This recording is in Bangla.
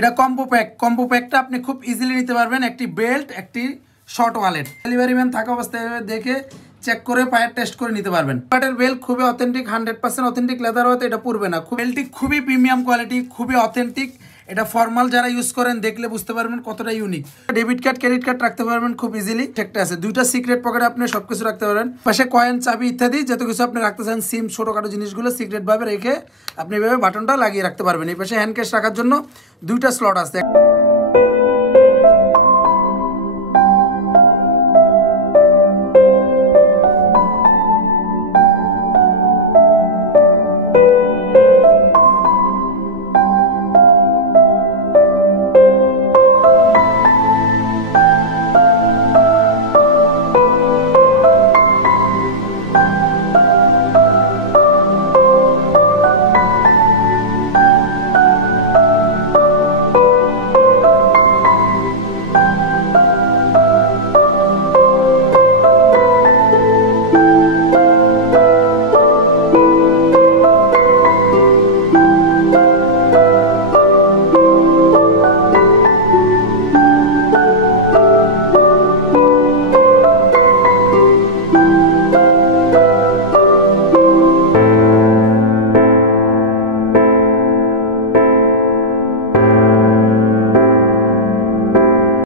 এটা কম্বো প্যাকটা আপনি খুব ইজিলি নিতে পারবেন। একটি বেল্ট, একটি শর্ট ওয়ালেট, ডেলিভারি ম্যান থাকা অবস্থায় দেখে চেক করে পায়ের টেস্ট করে নিতে পারবেন। পাটের বেল্ট খুবই অথেন্টিক, 100% অথেন্টিক লেদার হতে এটা পুরবে না। বেল্টটি খুবই প্রিমিয়াম কোয়ালিটি, খুবই অথেন্টিক। এটা ফর্মাল যারা ইউজ করেন দেখলে বুঝতে পারবেন কতটা unique. Debit card, credit card রাখতে পারবেন খুব ইজিলি। একটা আছে, দুইটা সিক্রেট পকেটে আপনি সবকিছু রাখতে পারবেন। পাশে কয়েন, চাবি ইত্যাদি যত কিছু আপনি রাখতে চান, সিম, ছোটখাটো জিনিসগুলো সিক্রেট ভাবে রেখে আপনি এভাবে বাটনটা লাগিয়ে রাখতে পারবেন। এই পাশে হ্যান্ড ক্যাশ রাখার জন্য দুইটা স্লট আছে।